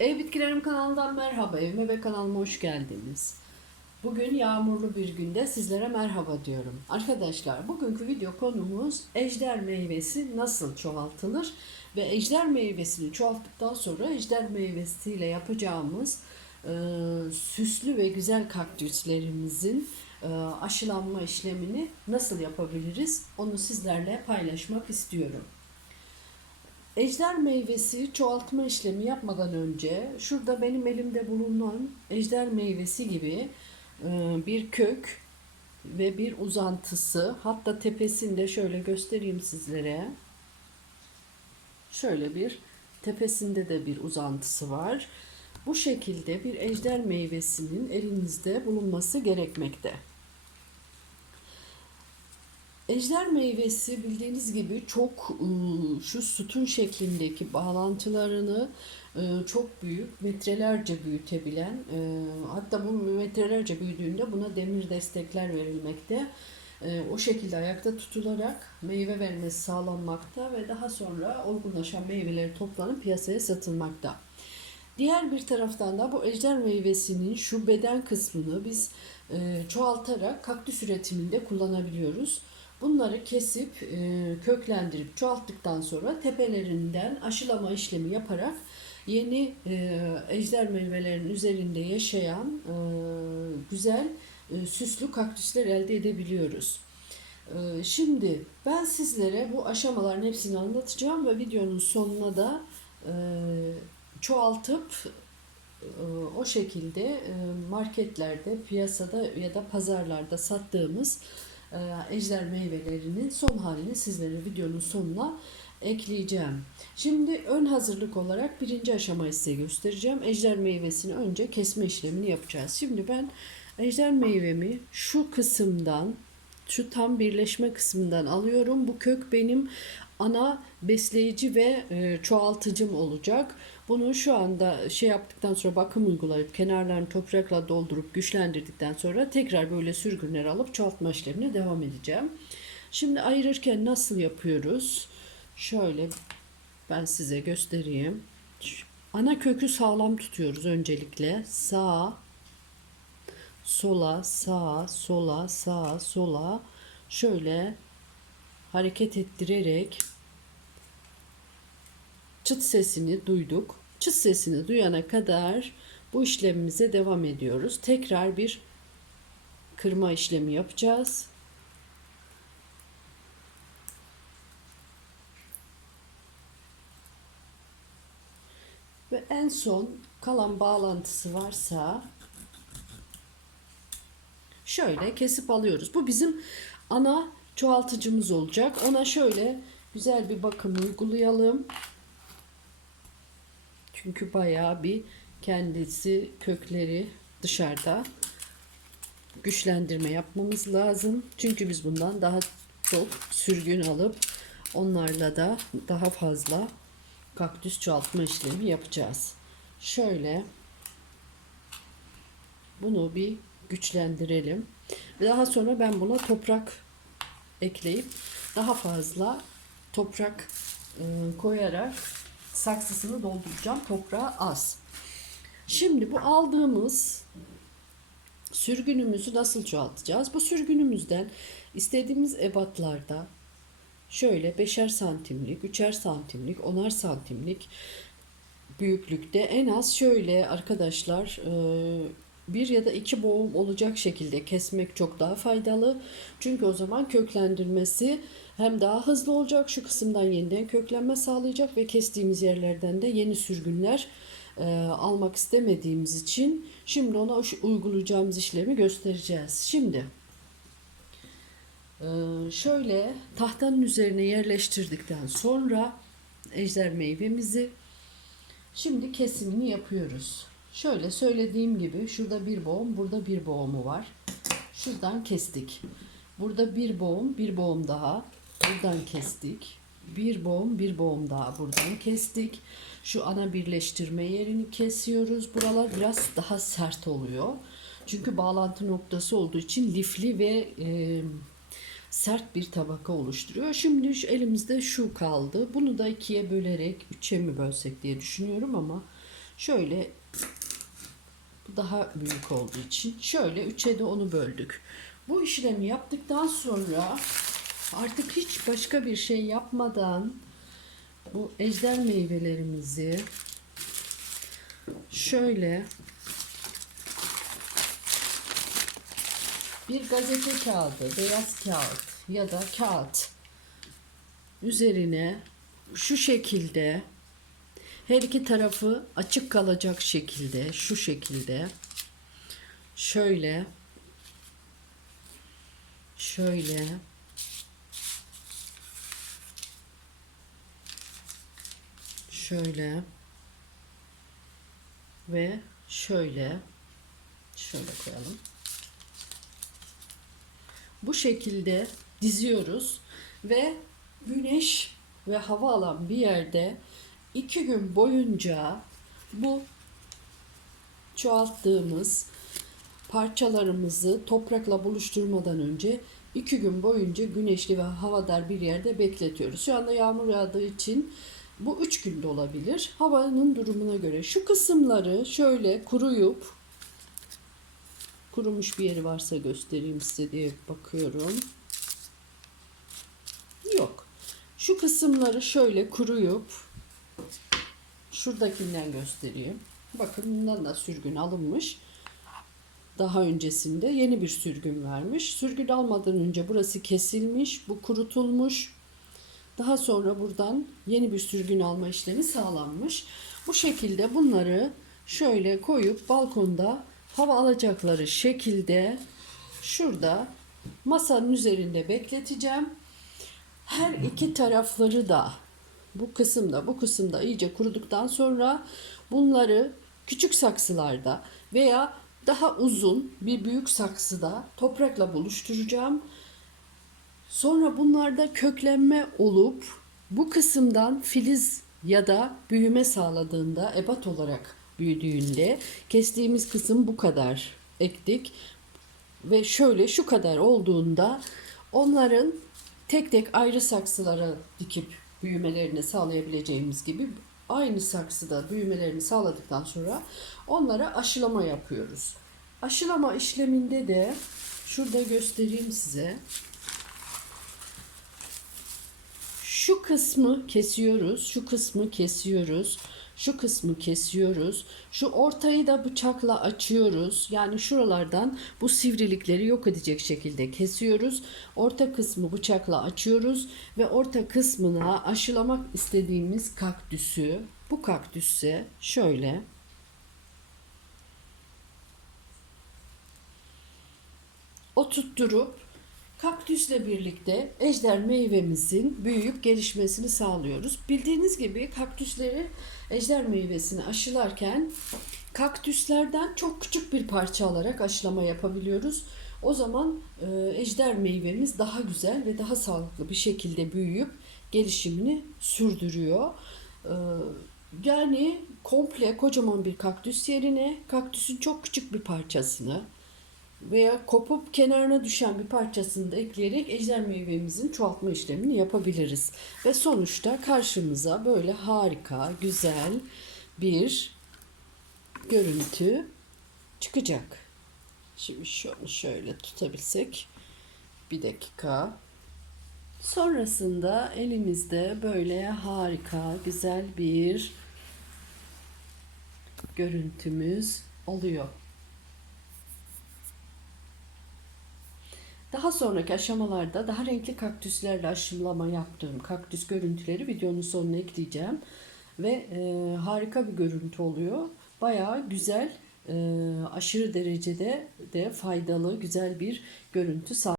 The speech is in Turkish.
Ev Bitkilerim kanalından merhaba. Evime ve kanalıma hoş geldiniz. Bugün yağmurlu bir günde sizlere merhaba diyorum. Arkadaşlar bugünkü video konumuz ejder meyvesi nasıl çoğaltılır ve ejder meyvesini çoğalttıktan sonra ejder meyvesiyle yapacağımız e, süslü ve güzel kaktüslerimizin e, aşılanma işlemini nasıl yapabiliriz onu sizlerle paylaşmak istiyorum. Ejder meyvesi çoğaltma işlemi yapmadan önce şurada benim elimde bulunan ejder meyvesi gibi e, bir kök ve bir uzantısı hatta tepesinde şöyle göstereyim sizlere. Şöyle bir tepesinde de bir uzantısı var. Bu şekilde bir ejder meyvesinin elinizde bulunması gerekmekte. Ejder meyvesi bildiğiniz gibi çok ıı, şu sütun şeklindeki bağlantılarını ıı, çok büyük, metrelerce büyütebilen, ıı, hatta bu metrelerce büyüdüğünde buna demir destekler verilmekte. O şekilde ayakta tutularak meyve vermesi sağlanmakta ve daha sonra olgunlaşan meyveleri toplanıp piyasaya satılmakta. Diğer bir taraftan da bu ejder meyvesinin şu beden kısmını biz çoğaltarak kaktüs üretiminde kullanabiliyoruz. Bunları kesip e, köklendirip çoğalttıktan sonra tepelerinden aşılama işlemi yaparak yeni e, ejder meyvelerin üzerinde yaşayan e, güzel süslü kaktüsler elde edebiliyoruz. Şimdi ben sizlere bu aşamaların hepsini anlatacağım ve videonun sonuna da çoğaltıp o şekilde marketlerde, piyasada ya da pazarlarda sattığımız ejder meyvelerinin son halini sizlere videonun sonuna ekleyeceğim. Şimdi ön hazırlık olarak birinci aşamayı size göstereceğim. Ejder meyvesini önce kesme işlemini yapacağız. Şimdi ben ejder meyvemi şu kısımdan şu tam birleşme kısmından alıyorum. Bu kök benim ana besleyici ve e, çoğaltıcım olacak. Bunu şu anda şey yaptıktan sonra bakım uygulayıp kenarlarını toprakla doldurup güçlendirdikten sonra tekrar böyle sürgünler alıp çoğaltma işlemine devam edeceğim. Şimdi ayırırken nasıl yapıyoruz? Şöyle ben size göstereyim. Ana kökü sağlam tutuyoruz öncelikle. Sağ, sola, sağa, sola, sağa, sola şöyle hareket ettirerek çıt sesini duyduk. Çıt sesini duyana kadar bu işlemimize devam ediyoruz. Tekrar bir kırma işlemi yapacağız. Ve en son kalan bağlantısı varsa şöyle kesip alıyoruz. Bu bizim ana çoğaltıcımız olacak. Ona şöyle güzel bir bakım uygulayalım. Çünkü bayağı bir kendisi kökleri dışarıda güçlendirme yapmamız lazım. Çünkü biz bundan daha çok sürgün alıp onlarla da daha fazla kaktüs çoğaltma işlemi yapacağız. Şöyle bunu bir güçlendirelim. Daha sonra ben buna toprak ekleyip daha fazla toprak koyarak saksısını dolduracağım. Toprağı az. Şimdi bu aldığımız sürgünümüzü nasıl çoğaltacağız? Bu sürgünümüzden istediğimiz ebatlarda şöyle beşer santimlik, üçer santimlik, onar santimlik büyüklükte en az şöyle arkadaşlar bir ya da iki boğum olacak şekilde kesmek çok daha faydalı. Çünkü o zaman köklendirmesi hem daha hızlı olacak şu kısımdan yeniden köklenme sağlayacak ve kestiğimiz yerlerden de yeni sürgünler e, almak istemediğimiz için şimdi ona uygulayacağımız işlemi göstereceğiz. Şimdi e, şöyle tahtanın üzerine yerleştirdikten sonra ejder meyvemizi şimdi kesimini yapıyoruz. Şöyle söylediğim gibi şurada bir boğum, burada bir boğumu var. Şuradan kestik. Burada bir boğum, bir boğum daha. Buradan kestik. Bir boğum, bir boğum daha buradan kestik. Şu ana birleştirme yerini kesiyoruz. Buralar biraz daha sert oluyor. Çünkü bağlantı noktası olduğu için lifli ve e, sert bir tabaka oluşturuyor. Şimdi şu, elimizde şu kaldı. Bunu da ikiye bölerek üçe mi bölsek diye düşünüyorum ama Şöyle daha büyük olduğu için şöyle üçe de onu böldük. Bu işlemi yaptıktan sonra artık hiç başka bir şey yapmadan bu ejder meyvelerimizi şöyle bir gazete kağıdı, beyaz kağıt ya da kağıt üzerine şu şekilde her iki tarafı açık kalacak şekilde şu şekilde. Şöyle. Şöyle. Şöyle. Ve şöyle. Şöyle koyalım. Bu şekilde diziyoruz ve güneş ve hava alan bir yerde iki gün boyunca bu çoğalttığımız parçalarımızı toprakla buluşturmadan önce iki gün boyunca güneşli ve havadar bir yerde bekletiyoruz. Şu anda yağmur yağdığı için bu üç günde olabilir. Havanın durumuna göre şu kısımları şöyle kuruyup kurumuş bir yeri varsa göstereyim size diye bakıyorum. Yok. Şu kısımları şöyle kuruyup şuradakinden göstereyim. Bakın bundan da sürgün alınmış. Daha öncesinde yeni bir sürgün vermiş. Sürgün almadan önce burası kesilmiş, bu kurutulmuş. Daha sonra buradan yeni bir sürgün alma işlemi sağlanmış. Bu şekilde bunları şöyle koyup balkonda hava alacakları şekilde şurada masanın üzerinde bekleteceğim. Her iki tarafları da bu kısımda bu kısımda iyice kuruduktan sonra bunları küçük saksılarda veya daha uzun bir büyük saksıda toprakla buluşturacağım. Sonra bunlarda köklenme olup bu kısımdan filiz ya da büyüme sağladığında ebat olarak büyüdüğünde kestiğimiz kısım bu kadar ektik ve şöyle şu kadar olduğunda onların tek tek ayrı saksılara dikip büyümelerini sağlayabileceğimiz gibi aynı saksıda büyümelerini sağladıktan sonra onlara aşılama yapıyoruz. Aşılama işleminde de şurada göstereyim size. Şu kısmı kesiyoruz, şu kısmı kesiyoruz, şu kısmı kesiyoruz. Şu ortayı da bıçakla açıyoruz. Yani şuralardan bu sivrilikleri yok edecek şekilde kesiyoruz. Orta kısmı bıçakla açıyoruz ve orta kısmına aşılamak istediğimiz kaktüsü bu kaktüsse şöyle oturtturup kaktüsle birlikte ejder meyvemizin büyüyüp gelişmesini sağlıyoruz. Bildiğiniz gibi kaktüsleri ejder meyvesini aşılarken kaktüslerden çok küçük bir parça alarak aşılama yapabiliyoruz. O zaman e, ejder meyvemiz daha güzel ve daha sağlıklı bir şekilde büyüyüp gelişimini sürdürüyor. E, yani komple kocaman bir kaktüs yerine kaktüsün çok küçük bir parçasını veya kopup kenarına düşen bir parçasını da ekleyerek ejder meyvemizin çoğaltma işlemini yapabiliriz. Ve sonuçta karşımıza böyle harika, güzel bir görüntü çıkacak. Şimdi şunu şöyle tutabilsek bir dakika. Sonrasında elimizde böyle harika, güzel bir görüntümüz oluyor. Daha sonraki aşamalarda daha renkli kaktüslerle aşılama yaptığım kaktüs görüntüleri videonun sonuna ekleyeceğim. Ve e, harika bir görüntü oluyor. Bayağı güzel, e, aşırı derecede de faydalı, güzel bir görüntü sağlıyor.